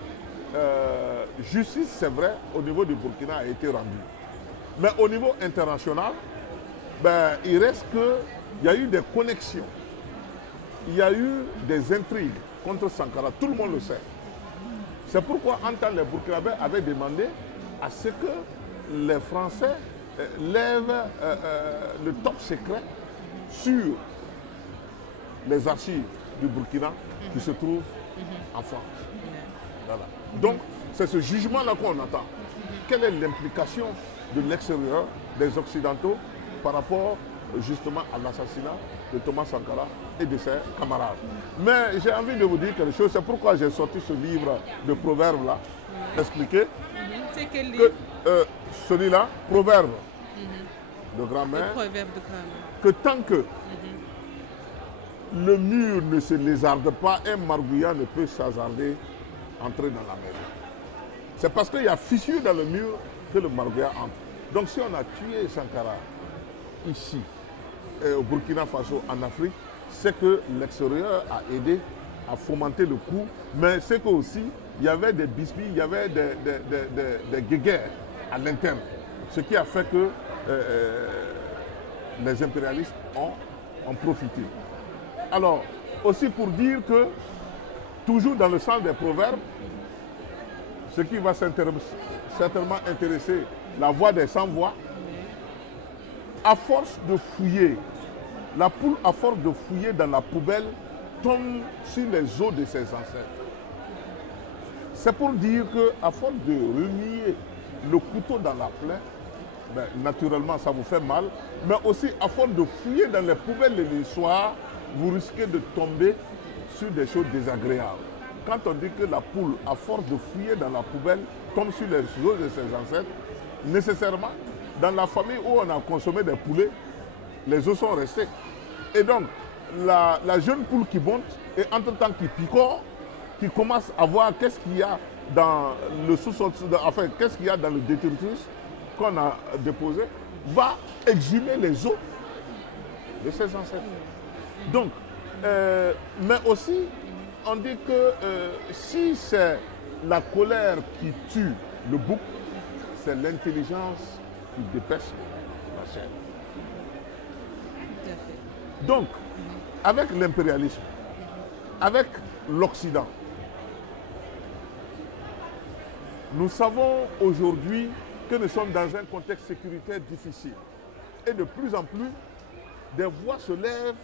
justice, c'est vrai, au niveau du Burkina a été rendue. Mais au niveau international, ben, il reste qu'il y a eu des connexions. Il y a eu des intrigues contre Sankara. Tout le monde le sait. C'est pourquoi, en temps, les Burkinabés avaient demandé à ce que les Français lèvent le top secret sur les archives du Burkina qui se trouvent en France. Voilà. Donc, c'est ce jugement-là qu'on attend. Quelle est l'implication de l'extérieur, des Occidentaux, par rapport justement à l'assassinat de Thomas Sankara et de ses camarades? Mais j'ai envie de vous dire quelque chose, c'est pourquoi j'ai sorti ce livre de proverbes-là, expliquer C'est quel livre? que celui-là, Proverbe de grand-mère, que tant que le mur ne se lézarde pas, un margouillat ne peut s'hasarder entrer dans la maison. C'est parce qu'il y a fissure dans le mur que le margouillat entre. Donc si on a tué Sankara ici, au Burkina Faso, en Afrique, c'est que l'extérieur a aidé à fomenter le coup, mais c'est qu'aussi, il y avait des bisbilles, il y avait des guéguerres à l'interne, ce qui a fait que les impérialistes ont profité. Alors, aussi pour dire que, toujours dans le sens des proverbes, ce qui va certainement intéresser la voix des sans-voix, à force de fouiller, la poule à force de fouiller dans la poubelle tombe sur les os de ses ancêtres. C'est pour dire qu'à force de remuer le couteau dans la plaie, ben, naturellement ça vous fait mal, mais aussi à force de fouiller dans les poubelles le soir, vous risquez de tomber sur des choses désagréables. Quand on dit que la poule, à force de fouiller dans la poubelle, tombe sur les os de ses ancêtres, nécessairement, dans la famille où on a consommé des poulets, les os sont restés. Et donc, la jeune poule qui monte, et entre-temps qui picore, qui commence à voir qu'est-ce qu'il y a dans le sous-sol, enfin, qu'est-ce qu'il y a dans le détritus qu'on a déposé, va exhumer les os de ses ancêtres. Donc, mais aussi, on dit que si c'est la colère qui tue le bouc, c'est l'intelligence qui dépêche la chair. Donc, avec l'impérialisme, avec l'Occident, nous savons aujourd'hui que nous sommes dans un contexte sécuritaire difficile. Et de plus en plus, des voix se lèvent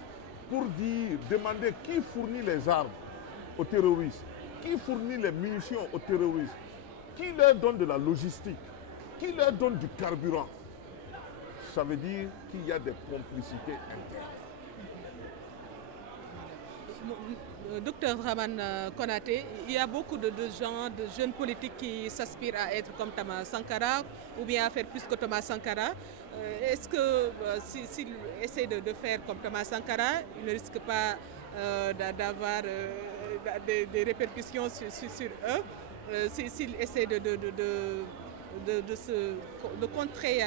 pour dire, demander qui fournit les armes aux terroristes, qui fournit les munitions aux terroristes, qui leur donne de la logistique, qui leur donne du carburant. Ça veut dire qu'il y a des complicités internes. Docteur Dramane Konaté, il y a beaucoup de gens, de jeunes politiques qui s'aspirent à être comme Thomas Sankara ou bien à faire plus que Thomas Sankara. Est-ce que s'ils essaient de faire comme Thomas Sankara, ils ne risquent pas d'avoir des répercussions sur eux? s'il essaie de contrer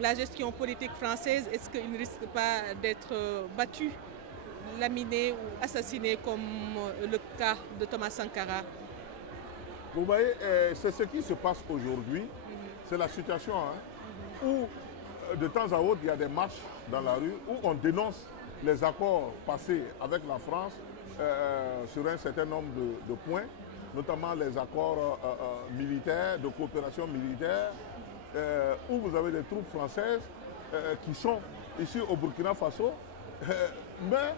la gestion politique française, est-ce qu'il ne risque pas d'être battu, laminé ou assassiné comme le cas de Thomas Sankara? Vous voyez, c'est ce qui se passe aujourd'hui. C'est la situation où de temps à autre, il y a des marches dans la rue où on dénonce les accords passés avec la France sur un certain nombre de points, notamment les accords militaires, de coopération militaire, où vous avez des troupes françaises qui sont ici au Burkina Faso, mais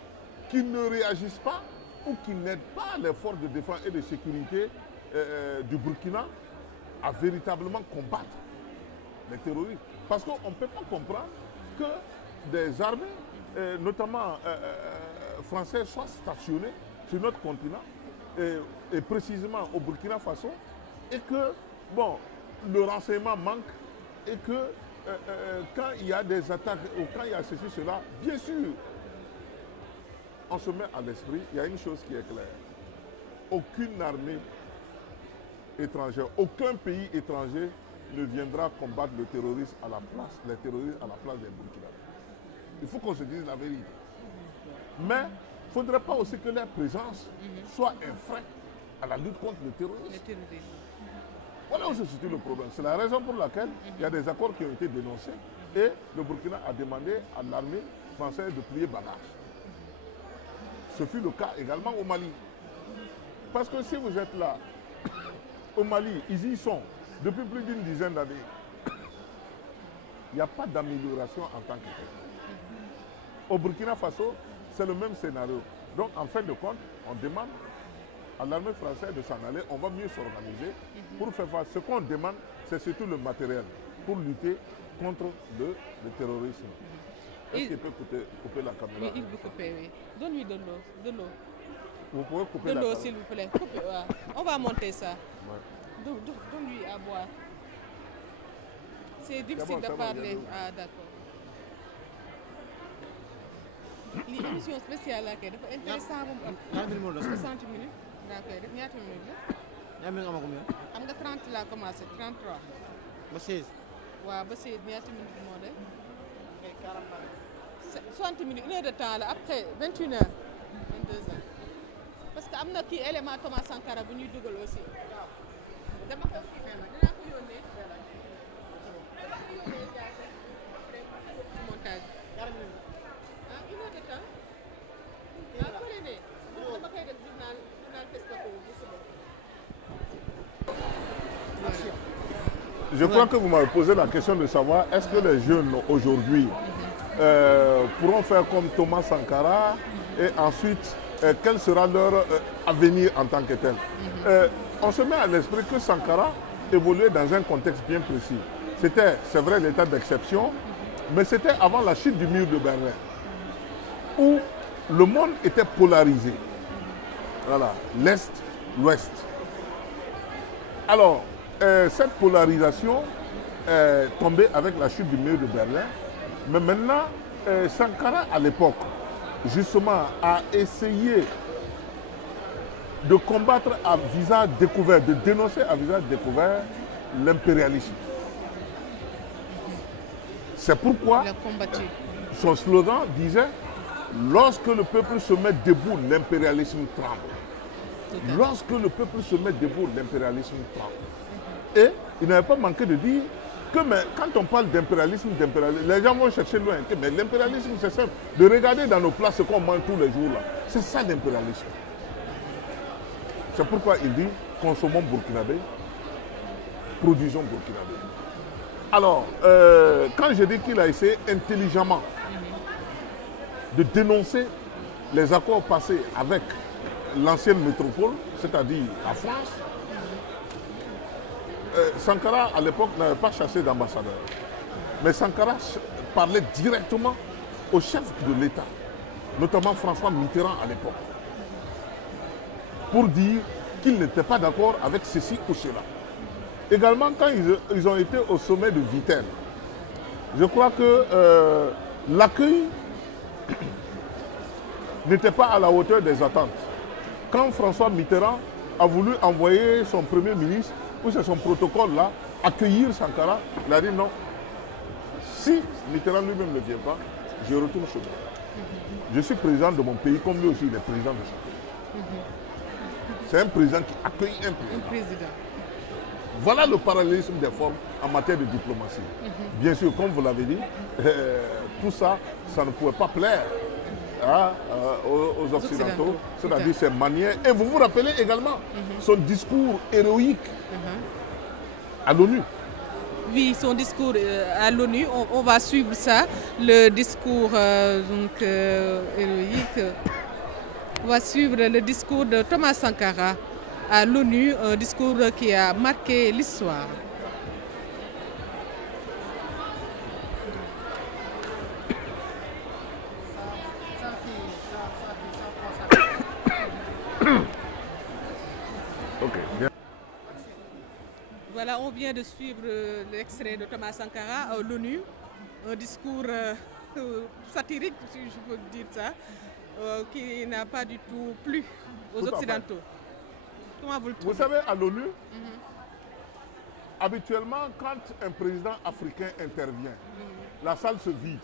qui ne réagissent pas ou qui n'aident pas les forces de défense et de sécurité du Burkina à véritablement combattre les terroristes. Parce qu'on ne peut pas comprendre que des armées, notamment françaises, soient stationnées sur notre continent, et précisément au Burkina Faso, et que, bon, le renseignement manque, et que quand il y a des attaques, ou quand il y a ceci, cela, bien sûr, on se met à l'esprit, il y a une chose qui est claire. Aucune armée étrangère, aucun pays étranger ne viendra combattre le terrorisme à la place, les terroristes à la place des Burkinabés. Il faut qu'on se dise la vérité. Mais il ne faudrait pas aussi que leur présence soit un frein à la lutte contre le terrorisme. Voilà où se situe le problème. C'est la raison pour laquelle il y a des accords qui ont été dénoncés et le Burkina a demandé à l'armée française de plier bagage. Ce fut le cas également au Mali. Parce que si vous êtes là, au Mali, ils y sont depuis plus d'une dizaine d'années. Il n'y a pas d'amélioration en tant que tel. Au Burkina Faso, c'est le même scénario. Donc, en fin de compte, on demande à l'armée française de s'en aller. On va mieux s'organiser pour faire face. Ce qu'on demande, c'est surtout le matériel pour lutter contre le terrorisme. Est-ce qu'il peut couper la caméra? Oui, il peut couper, oui. Donne-lui de l'eau. De l'eau. Vous pouvez couper de la l'eau, caméra. s'il vous plaît. Coupez, ouais. On va monter ça. Ouais. Donne-lui à boire. C'est difficile de parler. Ah, d'accord. L'émission spéciale là, dafa intéressant bu mu am. 60 minutes. D'accord, def ñaata minutes la? ñaata minutes nga am combien? Am nga 30 laa commencé, 33. ba 16. waaw ba 16 ñaata minutes moo de? 60 minutes, 1 heure de temps là, après 21 heures. 22 heures. Parce que am na kii élément Thomas Sankara bu ñuy dugal aussi. Dama ko dinaa ko yónnee. Montage. Ah, 1 heure de temps. Ah, fële ne. Dama koy def journal Facebook bu suba. Je crois que vous m'avez posé la question de savoir est-ce que les jeunes aujourd'hui pourront faire comme Thomas Sankara et ensuite quel sera leur avenir en tant que tel. On se met à l'esprit que Sankara évoluait dans un contexte bien précis. C'était, c'est vrai, l'état d'exception, mais c'était avant la chute du mur de Berlin, où le monde était polarisé. Voilà, l'Est, l'Ouest. Alors, cette polarisation est tombée avec la chute du mur de Berlin, mais maintenant, Sankara, à l'époque, justement, a essayé de combattre à visage découvert, de dénoncer à visage découvert l'impérialisme. C'est pourquoi son slogan disait « Lorsque le peuple se met debout, l'impérialisme tremble. » Lorsque le peuple se met debout, l'impérialisme tremble. Et il n'avait pas manqué de dire que mais, quand on parle d'impérialisme, les gens vont chercher loin. Mais l'impérialisme, c'est simple. De regarder dans nos plats ce qu'on mange tous les jours. C'est ça l'impérialisme. C'est pourquoi il dit consommons burkinabé, produisons burkinabé. Alors, quand je dis qu'il a essayé intelligemment de dénoncer les accords passés avec l'ancienne métropole, c'est-à-dire la France, Sankara, à l'époque, n'avait pas chassé d'ambassadeur. Mais Sankara parlait directement au chef de l'État, notamment François Mitterrand à l'époque, pour dire qu'il n'était pas d'accord avec ceci ou cela. Également, quand ils ont été au sommet de Vittel, je crois que l'accueil n'était pas à la hauteur des attentes. Quand François Mitterrand a voulu envoyer son premier ministre, ou c'est son protocole là, accueillir Sankara. Il a dit non. Si Mitterrand lui-même ne vient pas, je retourne chez moi. Je suis président de mon pays, comme lui aussi il est président de son pays. C'est un président qui accueille un président. Voilà le parallélisme des formes en matière de diplomatie. Bien sûr, comme vous l'avez dit, tout ça, ça ne pouvait pas plaire aux Occidentaux, c'est-à-dire ses manières. Et vous vous rappelez également son discours héroïque à l'ONU. Oui, son discours à l'ONU, on va suivre ça, le discours héroïque. On va suivre le discours de Thomas Sankara à l'ONU, un discours qui a marqué l'histoire. Voilà, on vient de suivre l'extrait de Thomas Sankara à l'ONU, un discours satirique, si je peux dire ça, qui n'a pas du tout plu aux Occidentaux. Comment vous le trouvez? Vous savez, à l'ONU, habituellement, quand un président africain intervient, la salle se vide.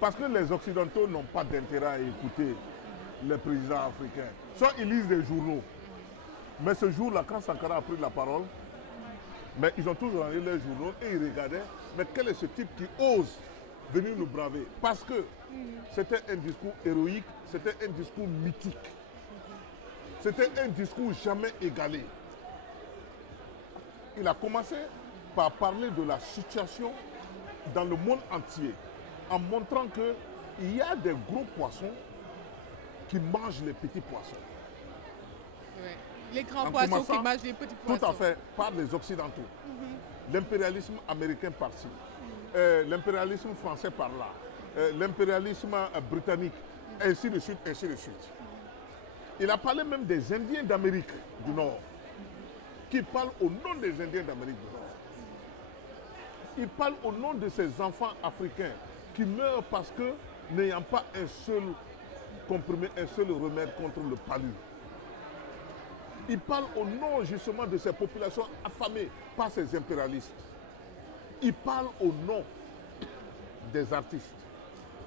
Parce que les Occidentaux n'ont pas d'intérêt à écouter les présidents africains. Soit ils lisent des journaux. Mais ce jour-là, quand Sankara a pris la parole, mais ils ont tous regardé les journaux et ils regardaient, mais quel est ce type qui ose venir nous braver? Parce que c'était un discours héroïque, c'était un discours mythique. C'était un discours jamais égalé. Il a commencé par parler de la situation dans le monde entier, en montrant qu'il y a des gros poissons qui mangent les petits poissons. Ouais. Les grands poissons qui mangent les petits poissons. Tout à fait, par les Occidentaux. L'impérialisme américain par-ci, l'impérialisme français par-là, l'impérialisme britannique, ainsi de suite, ainsi de suite. Il a parlé même des Indiens d'Amérique du Nord, qui parlent au nom des Indiens d'Amérique du Nord. Il parle au nom de ces enfants africains qui meurent parce que, n'ayant pas un seul comprimé, un seul remède contre le palu. Il parle au nom justement de ces populations affamées par ces impérialistes. Il parle au nom des artistes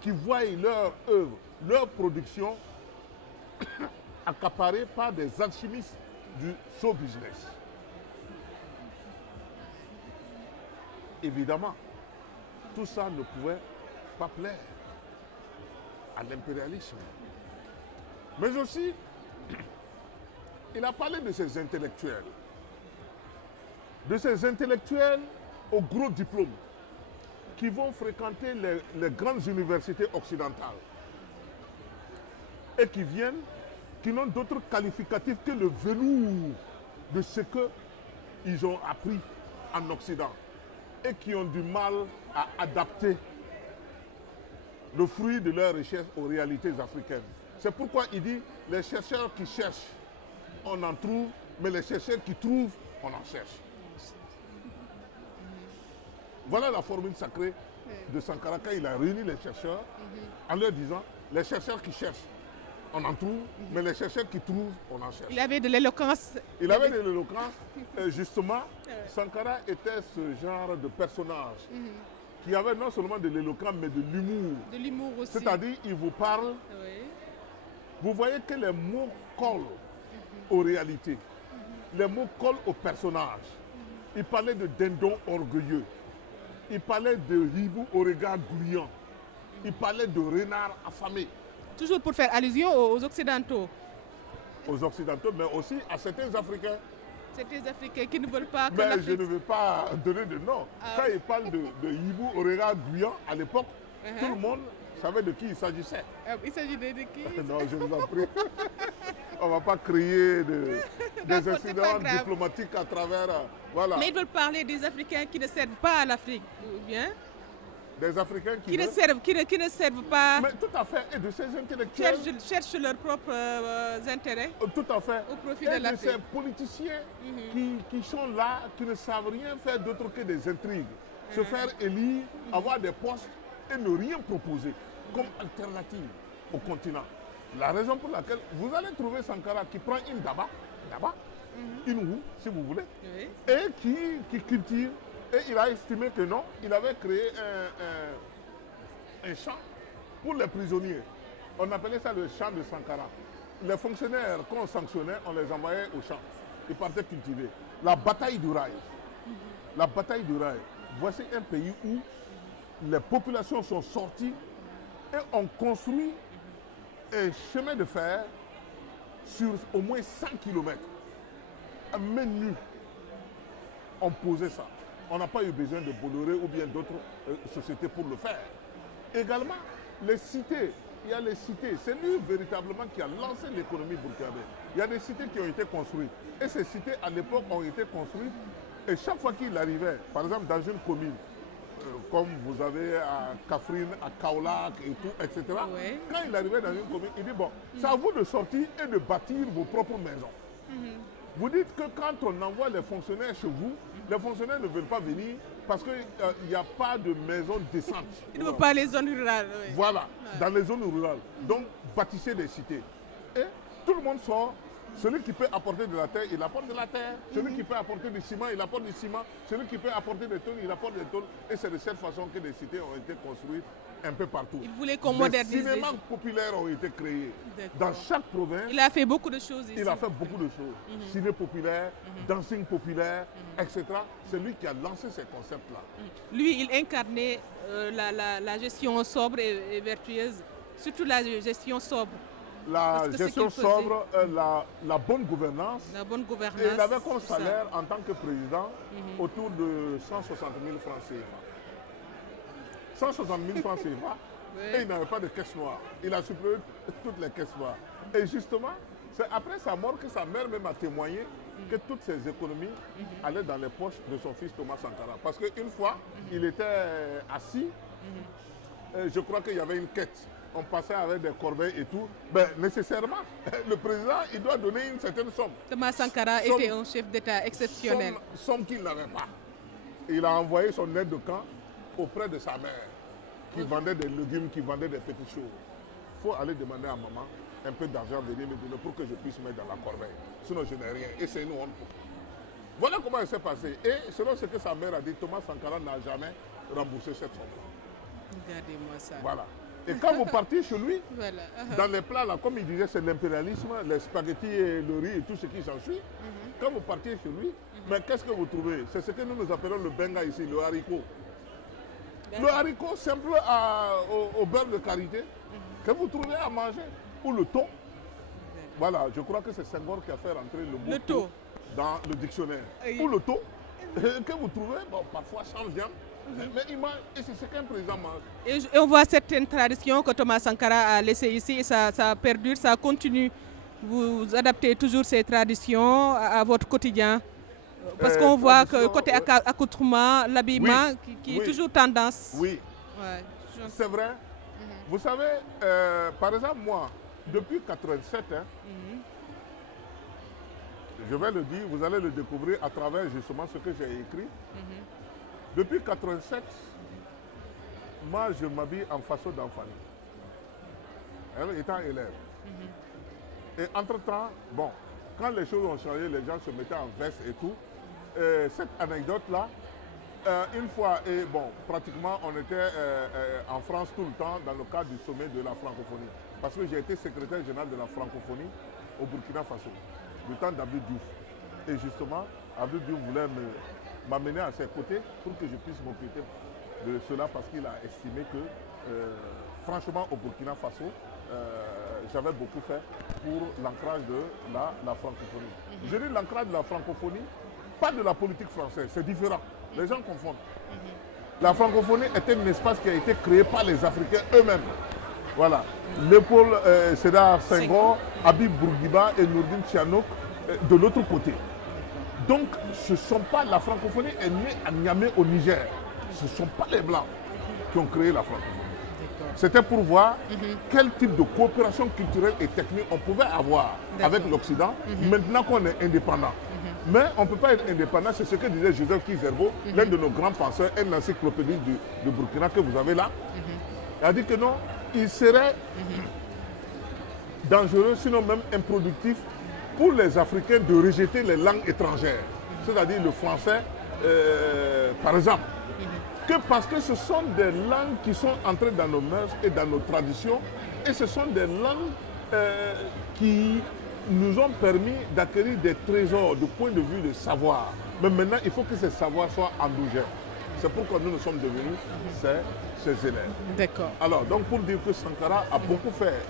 qui voient leur œuvre, leur production accaparée par des alchimistes du show business. Évidemment, tout ça ne pouvait pas plaire à l'impérialisme. Mais aussi, il a parlé de ces intellectuels. De ces intellectuels au gros diplôme qui vont fréquenter les grandes universités occidentales et qui viennent, qui n'ont d'autre qualificatif que le velours de ce qu'ils ont appris en Occident et qui ont du mal à adapter le fruit de leurs recherches aux réalités africaines. C'est pourquoi il dit, les chercheurs qui cherchent, on en trouve, mais les chercheurs qui trouvent, on en cherche. Voilà la formule sacrée de Sankara quand il a réuni les chercheurs en leur disant, les chercheurs qui cherchent, on en trouve, mais les chercheurs qui trouvent, on en cherche. Il avait de l'éloquence. Il avait de l'éloquence. Justement, Sankara était ce genre de personnage qui avait non seulement de l'éloquence, mais de l'humour. De l'humour aussi. C'est-à-dire, il vous parle, vous voyez que les mots collent aux réalités. Les mots collent aux personnages. Il parlait de dindon orgueilleux. Il parlait de hibou au regard glouillant. Il parlait de renard affamé. Toujours pour faire allusion aux Occidentaux. Aux Occidentaux, mais aussi à certains Africains. Certains Africains qui ne veulent pas que mais l'Afrique... je ne veux pas donner de nom. Quand il parle de hibou au regard glouillant, à l'époque, tout le monde savait de qui il s'agissait. Il s'agit de qui? Non, je vous en prie. On ne va pas créer des incidents diplomatiques à travers... voilà. Mais ils veulent parler des Africains qui ne servent pas à l'Afrique, ou bien? Des Africains qui ne servent pas... Mais tout à fait, et de ces intellectuels... Cherchent leurs propres intérêts. Tout à fait. Au profit de l'Afrique. Et de ces politiciens qui sont là, qui ne savent rien faire d'autre que des intrigues. Se faire élire, avoir des postes et ne rien proposer comme alternative au continent. La raison pour laquelle vous allez trouver Sankara qui prend une daba, une roue, si vous voulez, Oui. et qui cultive. Et il a estimé que non, il avait créé un champ pour les prisonniers. On appelait ça le champ de Sankara. Les fonctionnaires qu'on sanctionnait, on les envoyait au champ. Ils partaient cultiver. La bataille du rail. La bataille du rail. Voici un pays où les populations sont sorties et ont construit un chemin de fer sur au moins 100 km. À main nue, on posait ça. On n'a pas eu besoin de Bolloré ou bien d'autres sociétés pour le faire. Également, les cités. Il y a les cités. C'est lui véritablement qui a lancé l'économie burkinabé. Il y a des cités qui ont été construites. Et ces cités, à l'époque, ont été construites. Et chaque fois qu'il arrivait, par exemple, dans une commune, comme vous avez à Kafrine, à Kaolack et tout, etc. Ouais. Quand il arrivait dans une commune, il dit, bon, c'est à vous de sortir et de bâtir vos propres maisons. Vous dites que quand on envoie les fonctionnaires chez vous, les fonctionnaires ne veulent pas venir parce qu'il n'y a pas de maison décente. Il ne veut pas les zones rurales. Oui. Voilà, dans les zones rurales. Donc, bâtissez des cités. Et tout le monde sort. Celui qui peut apporter de la terre, il apporte de la terre. Celui qui peut apporter du ciment, il apporte du ciment. Celui qui peut apporter des tôles, il apporte des tôles. Et c'est de cette façon que des cités ont été construites un peu partout. Il voulait qu'on modernise. Des cinémas populaires ont été créés dans chaque province. Il a fait beaucoup de choses ici. Il a fait beaucoup de choses. Ciné populaire, dancing populaire, etc. C'est lui qui a lancé ces concepts-là. Lui, il incarnait la gestion sobre et vertueuse, surtout la gestion sobre. La Parce que gestion ce qu'il faisait. sobre, la bonne gouvernance. La bonne gouvernance. Et il avait comme c'est ça. salaire en tant que président autour de 160 000 francs CFA. 160 000 francs CFA. Oui. Et il n'avait pas de caisse noire. Il a supprimé toutes les caisses noires. Et justement, c'est après sa mort que sa mère même a témoigné que toutes ses économies allaient dans les poches de son fils Thomas Sankara. Parce qu'une fois, il était assis, je crois qu'il y avait une quête. On passait avec des corbeilles et tout. Ben, nécessairement, le président, il doit donner une certaine somme. Thomas Sankara Somme- était un chef d'État exceptionnel. Somme qu'il n'avait pas. Il a envoyé son aide de camp auprès de sa mère, qui vendait des légumes, qui vendait des petites choses. Il faut aller demander à maman un peu d'argent, venir me donner pour que je puisse mettre dans la corbeille. Sinon, je n'ai rien. Et c'est une honte. Voilà comment il s'est passé. Et selon ce que sa mère a dit, Thomas Sankara n'a jamais remboursé cette somme. Regardez-moi ça. Voilà. Et quand vous partez chez lui, Voilà. dans les plats, là, comme il disait, c'est l'impérialisme, les spaghettis et le riz et tout ce qui s'ensuit. Quand vous partiez chez lui, mais qu'est-ce que vous trouvez? C'est ce que nous appelons le benga ici, le haricot. Le haricot simple au beurre de karité que vous trouvez à manger. Ou le thon. Voilà, je crois que c'est Senghor qui a fait rentrer le mot Le thon dans le dictionnaire. Oui. Ou le thon que vous trouvez parfois sans viande. Mais il mange, et c'est ce qu'un président mange. Et on voit certaines traditions que Thomas Sankara a laissées ici et ça perdure, ça continue. Vous adaptez toujours ces traditions à votre quotidien. Parce qu'on voit que côté accoutrement, l'habillement, qui est toujours tendance. Oui, Ouais. c'est vrai. Vous savez, par exemple, moi, depuis 87, je vais le dire, vous allez le découvrir à travers justement ce que j'ai écrit. Depuis 87, moi, je m'habille en façon d'enfant, étant élève. Et entre-temps, bon, quand les choses ont changé, les gens se mettaient en veste et tout. Cette anecdote-là, une fois, et bon, pratiquement, on était en France tout le temps dans le cadre du sommet de la francophonie. Parce que j'ai été secrétaire général de la francophonie au Burkina Faso, du temps d'Abdou Diouf. Et justement, Abdou Diouf voulait m'amener à ses côtés pour que je puisse m'occuper de cela parce qu'il a estimé que, franchement, au Burkina Faso, j'avais beaucoup fait pour l'ancrage de la francophonie. Je dis l'ancrage de la francophonie, pas de la politique française, c'est différent. Les gens confondent. La francophonie était un espace qui a été créé par les Africains eux-mêmes. Voilà. Léopold Sédar Senghor, Habib Bourguiba et Nourdine Sihanouk de l'autre côté. Donc, la francophonie est née à Niamey au Niger. Ce ne sont pas les Blancs qui ont créé la francophonie. C'était pour voir quel type de coopération culturelle et technique on pouvait avoir avec l'Occident maintenant qu'on est indépendant. Mais on ne peut pas être indépendant, c'est ce que disait Joseph Kizerbo, l'un de nos grands penseurs, un encyclopédiste du Burkina que vous avez là. Il a dit que non, il serait dangereux, sinon même improductif, pour les Africains de rejeter les langues étrangères, c'est-à-dire le français, par exemple. Que parce que ce sont des langues qui sont entrées dans nos mœurs et dans nos traditions, et ce sont des langues qui nous ont permis d'acquérir des trésors du point de vue de savoir. Mais maintenant, il faut que ces savoirs soient endogènes. C'est pourquoi nous sommes devenus ces élèves. D'accord. Alors, donc pour dire que Sankara a beaucoup fait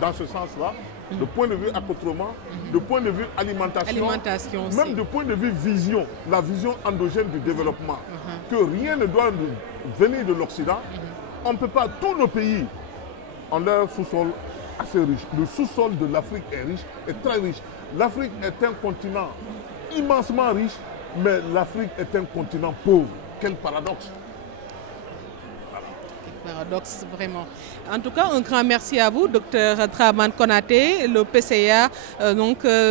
dans ce sens-là, de point de vue accoutrement, de point de vue alimentation aussi. Même de point de vue vision, la vision endogène du développement, que rien ne doit venir de l'Occident. On ne peut pas, tous nos pays ont leur sous-sol assez riche. Le sous-sol de l'Afrique est riche, est très riche. L'Afrique est un continent immensement riche, mais l'Afrique est un continent pauvre. Quel paradoxe! Paradoxe, vraiment. En tout cas, un grand merci à vous, Dr Dramane Konaté, le PCA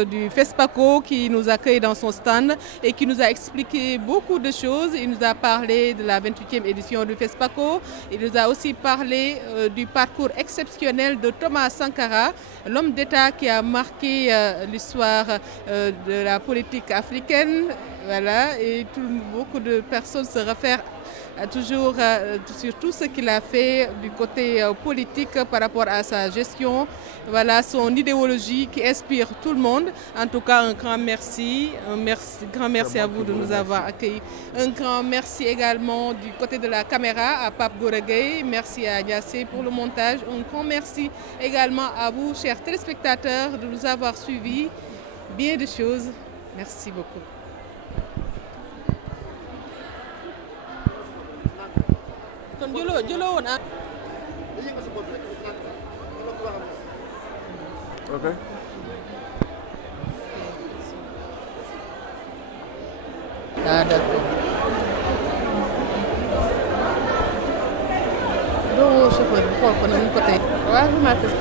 du FESPACO, qui nous accueille dans son stand et qui nous a expliqué beaucoup de choses. Il nous a parlé de la 28e édition du FESPACO. Il nous a aussi parlé du parcours exceptionnel de Thomas Sankara, l'homme d'État qui a marqué l'histoire de la politique africaine. Voilà, et beaucoup de personnes se réfèrent toujours sur tout ce qu'il a fait du côté politique par rapport à sa gestion, voilà, son idéologie qui inspire tout le monde. En tout cas, un grand merci, grand merci à vous de nous avoir accueillis. Un grand merci également du côté de la caméra à Pape Goregay, merci à Niassé pour le montage. Un grand merci également à vous, chers téléspectateurs, de nous avoir suivis. Bien de choses. Merci beaucoup. Okay. D'accord. Donc, je peux prendre un côté. Ouais, je m'appelle.